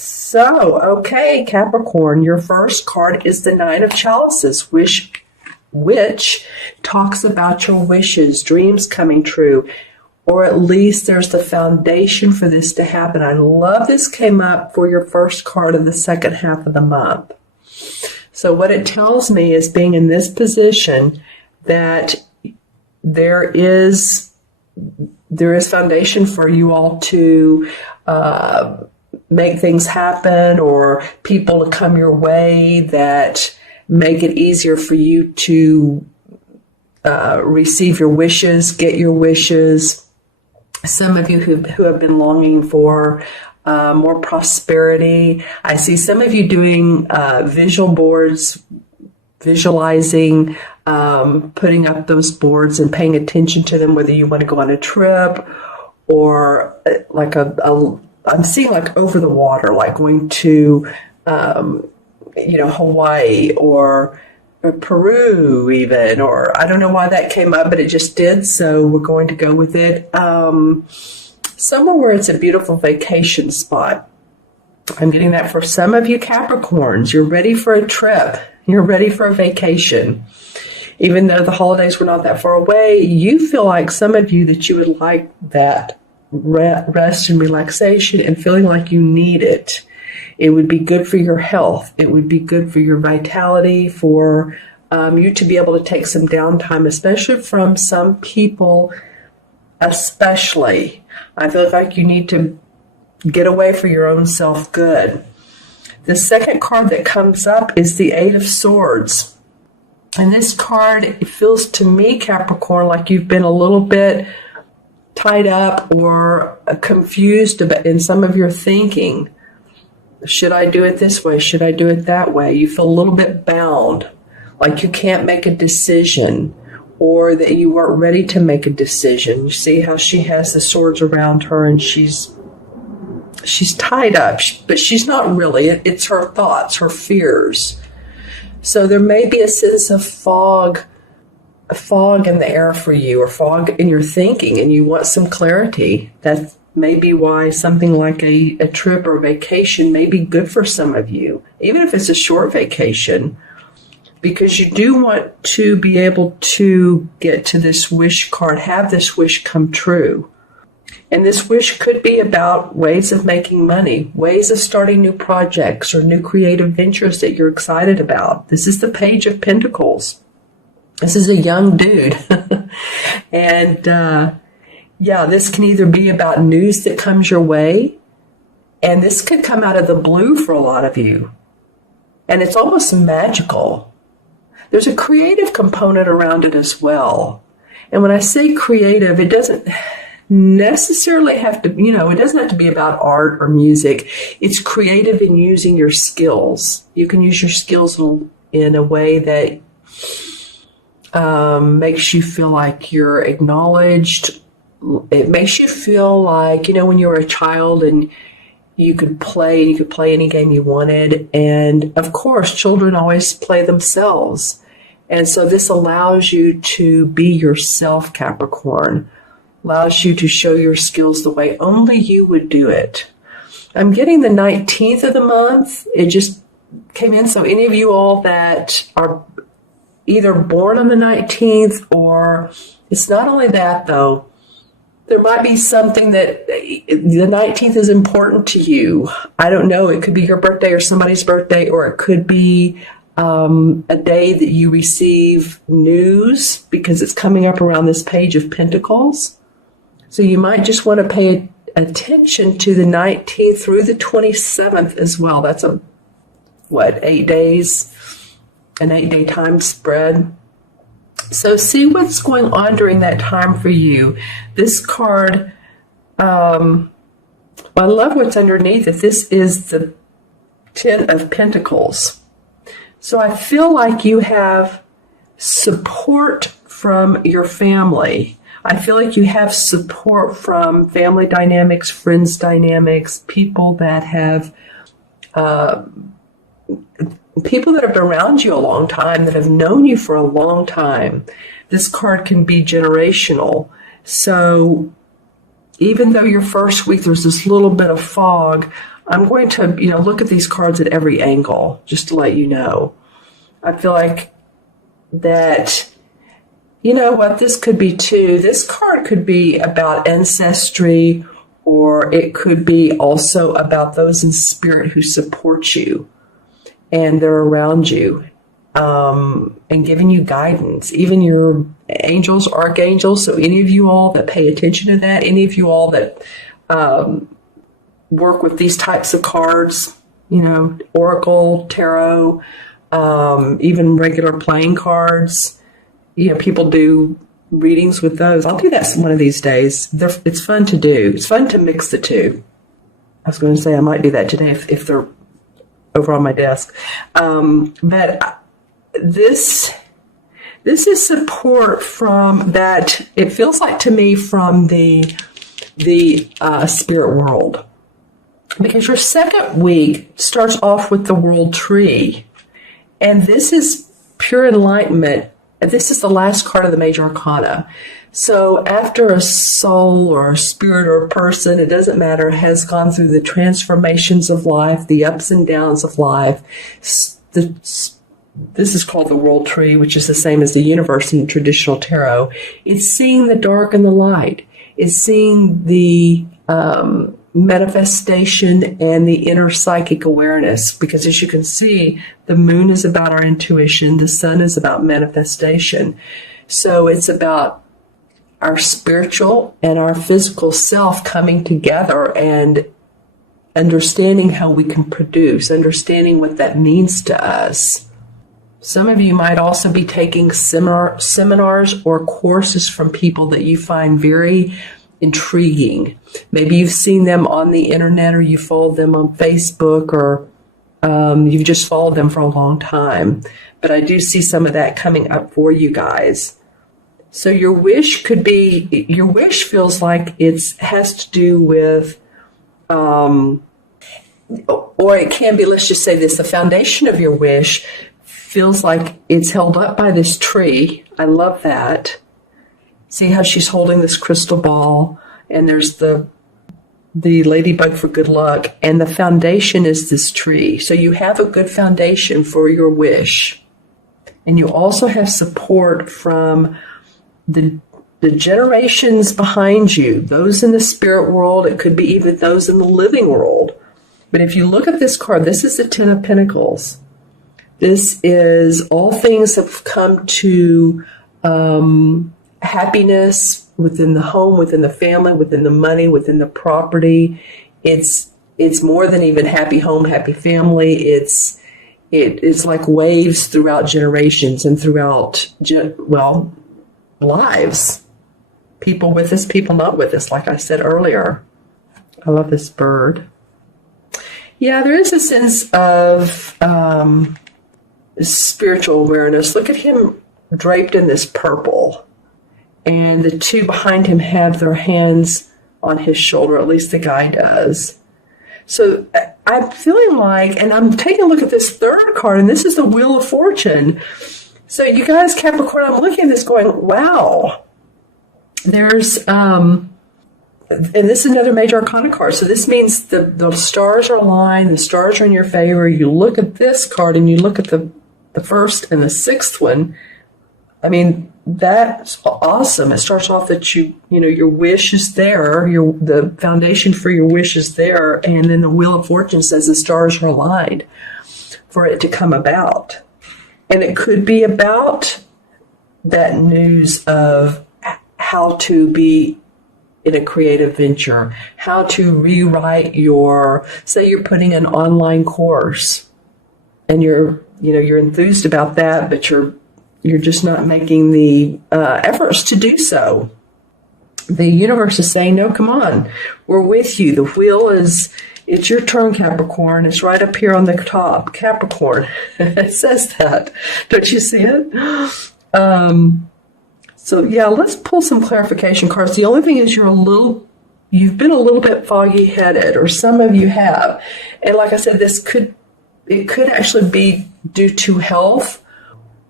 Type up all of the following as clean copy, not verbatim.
So, okay, Capricorn, your first card is the Nine of Chalices, which talks about your wishes, dreams coming true, or at least there's the foundation for this to happen. I love this came up for your first card of the second half of the month. So what it tells me is being in this position that there is foundation for you all to make things happen, or people to come your way that make it easier for you to receive your wishes, get your wishes. Some of you who have been longing for more prosperity. I see some of you doing visual boards, visualizing, putting up those boards and paying attention to them, whether you want to go on a trip or like I'm seeing like over the water, like going to, Hawaii or Peru even, or I don't know why that came up, but it just did. So we're going to go with it. Somewhere where it's a beautiful vacation spot. I'm getting that for some of you Capricorns. You're ready for a trip. You're ready for a vacation. Even though the holidays were not that far away, you feel like some of you that you would like that rest and relaxation and feeling like you need it. It would be good for your health. It would be good for your vitality, for you to be able to take some downtime, especially from some people, especially. I feel like you need to get away for your own self-good. The second card that comes up is the Eight of Swords. And this card, it feels to me, Capricorn, like you've been a little bit tied up or confused about in some of your thinking. Should I do it this way? Should I do it that way? You feel a little bit bound, like you can't make a decision, or that you weren't ready to make a decision. You see how she has the swords around her and she's tied up, but she's not really. It's her thoughts, her fears. So there may be a sense of fog in the air for you, or fog in your thinking, and you want some clarity. That may be why something like a trip or vacation may be good for some of you, even if it's a short vacation, because you do want to be able to get to this wish card, have this wish come true. And this wish could be about ways of making money, ways of starting new projects or new creative ventures that you're excited about. This is the Page of Pentacles. This is a young dude. And this can either be about news that comes your way, and this could come out of the blue for a lot of you. And it's almost magical. There's a creative component around it as well. And when I say creative, it doesn't necessarily have to, it doesn't have to be about art or music. It's creative in using your skills. You can use your skills in a way that makes you feel like you're acknowledged. It makes you feel like, when you were a child and you could play any game you wanted. And of course, children always play themselves. And so this allows you to be yourself, Capricorn. Allows you to show your skills the way only you would do it. I'm getting the 19th of the month. It just came in. So any of you all that are either born on the 19th, or it's not only that though, there might be something that the 19th is important to you. I don't know. It could be your birthday or somebody's birthday, or it could be a day that you receive news, because it's coming up around this Page of Pentacles. So you might just want to pay attention to the 19th through the 27th as well. That's 8 days, an 8-day time spread. So see what's going on during that time for you. This card, I love what's underneath it. This is the Ten of Pentacles. So I feel like you have support from your family. I feel like you have support from family dynamics, friends dynamics, people that have been around you a long time, that have known you for a long time. This card can be generational. So even though your first week there's this little bit of fog, I'm going to, look at these cards at every angle, just to let you know. I feel like that, this could be too. This card could be about ancestry, or it could be also about those in spirit who support you and they're around you, and giving you guidance, even your angels, archangels. So any of you all that pay attention to that, any of you all that work with these types of cards, oracle, tarot, even regular playing cards, people do readings with those. I'll do that one of these days. It's fun to do. It's fun to mix the two. I was going to say I might do that today if they're over on my desk. But this is support from that. It feels like to me from the spirit world, because your second week starts off with the world tree, and this is pure enlightenment. This is the last card of the major arcana. So after a soul or a spirit or a person, it doesn't matter, has gone through the transformations of life, the ups and downs of life, this is called the world tree, which is the same as the universe in traditional tarot. It's seeing the dark and the light. It's seeing the manifestation and the inner psychic awareness, because as you can see, the moon is about our intuition, the sun is about manifestation. So it's about our spiritual and our physical self coming together and understanding how we can produce, understanding what that means to us. Some of you might also be taking seminars or courses from people that you find very intriguing. Maybe you've seen them on the internet, or you followed them on Facebook, or you've just followed them for a long time. But I do see some of that coming up for you guys. So your wish feels like it has to do with, or it can be, let's just say this, the foundation of your wish feels like it's held up by this tree. I love that. See how she's holding this crystal ball, and there's the ladybug for good luck, and the foundation is this tree. So you have a good foundation for your wish. And you also have support from the generations behind you, those in the spirit world. It could be even those in the living world. But if you look at this card, this is the Ten of Pentacles. This is all things have come to happiness within the home, within the family, within the money, within the property. It's more than even happy home, happy family. It's like waves throughout generations and throughout, lives. People with us, people not with us, like I said earlier. I love this bird. Yeah, there is a sense of spiritual awareness. Look at him draped in this purple. And the two behind him have their hands on his shoulder, at least the guy does. So I'm feeling like, and I'm taking a look at this third card, and this is the Wheel of Fortune. So you guys, Capricorn, I'm looking at this going, wow. There's, and this is another major arcana card. So this means the stars are aligned, the stars are in your favor. You look at this card and you look at the first and the sixth one. I mean, that's awesome. It starts off that your wish is there, the foundation for your wish is there, and then the Wheel of Fortune says the stars are aligned for it to come about. And it could be about that news of how to be in a creative venture, how to rewrite say you're putting an online course, and you're enthused about that, but you're just not making the efforts to do so. The universe is saying, no, come on, we're with you. The wheel it's your turn, Capricorn. It's right up here on the top, Capricorn. It says that. Don't you see it? So yeah, let's pull some clarification cards. The only thing is you've been a little bit foggy headed, or some of you have. And like I said, it could actually be due to health,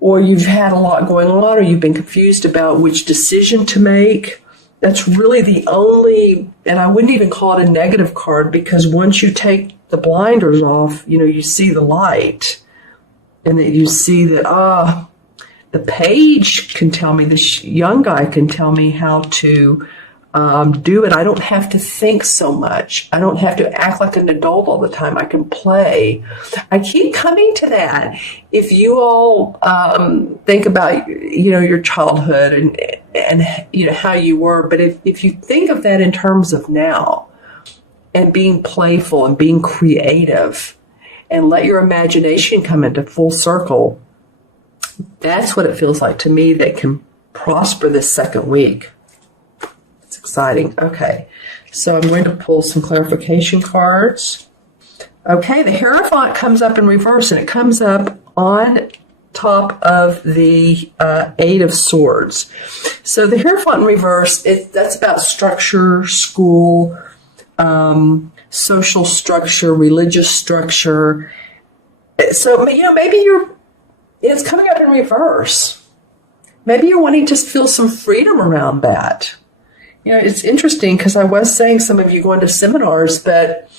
or you've had a lot going on, or you've been confused about which decision to make. That's really the only, and I wouldn't even call it a negative card, because once you take the blinders off, you see the light, and that you see that, the page can tell me, this young guy can tell me how to do it. I don't have to think so much. I don't have to act like an adult all the time. I can play. I keep coming to that. If you all think about, your childhood and how you were, but if you think of that in terms of now and being playful and being creative and let your imagination come into full circle, that's what it feels like to me that can prosper this second week. It's exciting. Okay, so I'm going to pull some clarification cards. Okay, the Hierophant comes up in reverse, and it comes up on top of the Eight of Swords. So the Hierophant in reverse, that's about structure, school, social structure, religious structure. So, maybe it's coming up in reverse. Maybe you're wanting to feel some freedom around that. It's interesting because I was saying some of you going to seminars, but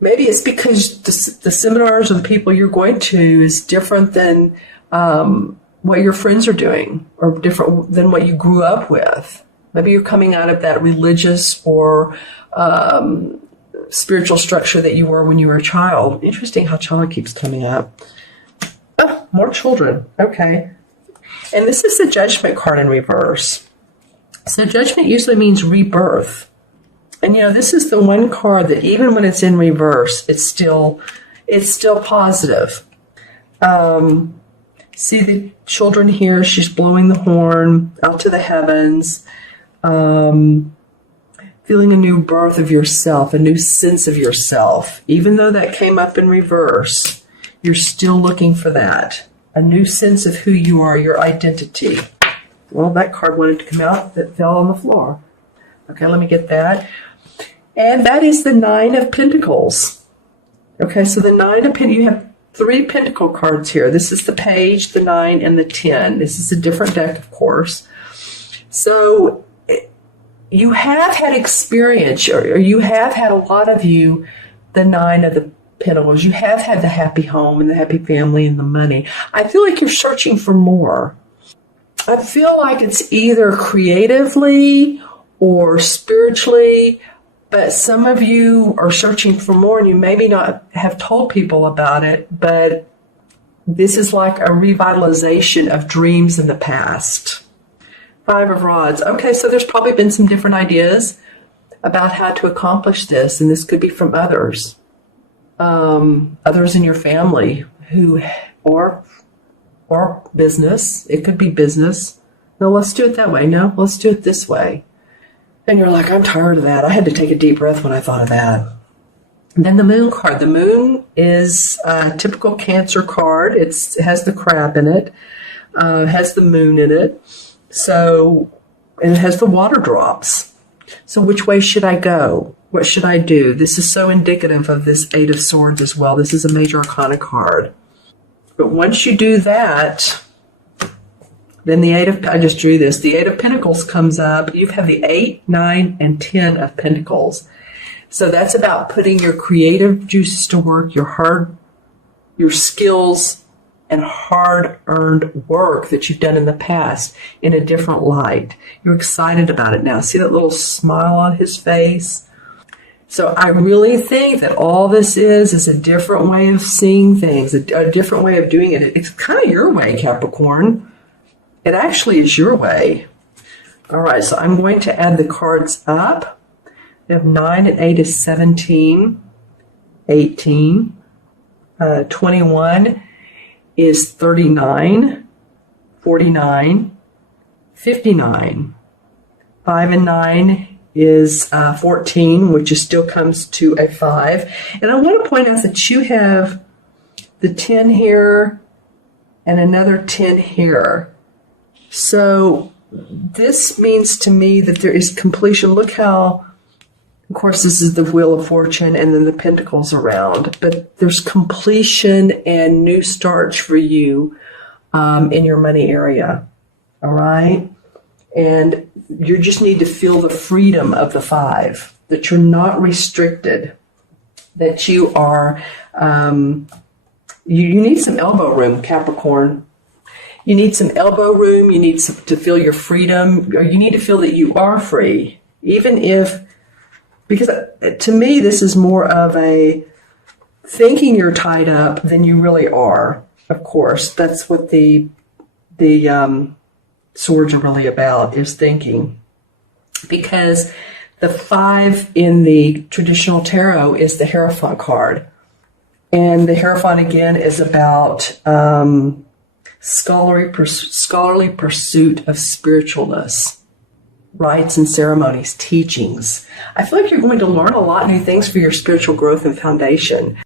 maybe it's because the seminars or the people you're going to is different than what your friends are doing, or different than what you grew up with. Maybe you're coming out of that religious or spiritual structure that you were when you were a child. Interesting how child keeps coming up. Oh, more children. Okay. And this is the Judgment card in reverse. So Judgment usually means rebirth. And this is the one card that even when it's in reverse, it's still positive. See the children here, she's blowing the horn out to the heavens, feeling a new birth of yourself, a new sense of yourself. Even though that came up in reverse, you're still looking for that. A new sense of who you are, your identity. Well, that card wanted to come out, that fell on the floor. Okay, let me get that. And that is the Nine of Pentacles. Okay, so the Nine of Pentacles, you have 3 Pentacle cards here. This is the Page, the 9, and the 10. This is a different deck, of course. So you have had experience, or you have had, a lot of you, the 9 of the Pentacles. You have had the happy home and the happy family and the money. I feel like you're searching for more. I feel like it's either creatively or spiritually, but some of you are searching for more, and you maybe not have told people about it, but this is like a revitalization of dreams in the past. 5 of Rods. Okay, so there's probably been some different ideas about how to accomplish this, and this could be from others. Others in your family or business. It could be business. No, let's do it that way. No, let's do it this way. And you're like, I'm tired of that. I had to take a deep breath when I thought of that. And then the Moon card. The Moon is a typical Cancer card. It has the crab in it. Has the moon in it. And it has the water drops. So which way should I go? What should I do? This is so indicative of this Eight of Swords as well. This is a major arcana card. But once you do that, then I just drew this. The 8 of Pentacles comes up. You have the 8, 9, and 10 of Pentacles. So that's about putting your creative juices to work, your skills and hard-earned work that you've done in the past in a different light. You're excited about it now. See that little smile on his face? So I really think that all this is a different way of seeing things, a different way of doing it. It's kind of your way, Capricorn. It actually is your way. All right, so I'm going to add the cards up. We have 9 and 8 is 17, 18, 21 is 39, 49, 59, 5 and 9 is 14, which still comes to a 5. And I want to point out that you have the 10 here and another 10 here. So this means to me that there is completion. Look how, of course, this is the Wheel of Fortune and then the Pentacles around, but there's completion and new starts for you in your money area. All right. And you just need to feel the freedom of the 5, that you're not restricted. that you are, you need some elbow room, Capricorn. You need some elbow room. You need to feel your freedom, or you need to feel that you are free, even if, because to me, this is more of a thinking you're tied up than you really are. Of course, that's what the swords are really about, is thinking. Because the 5 in the traditional tarot is the Hierophant card. And the Hierophant, again, is about scholarly pursuit of spiritualness, rites and ceremonies, teachings. I feel like you're going to learn a lot of new things for your spiritual growth and foundation.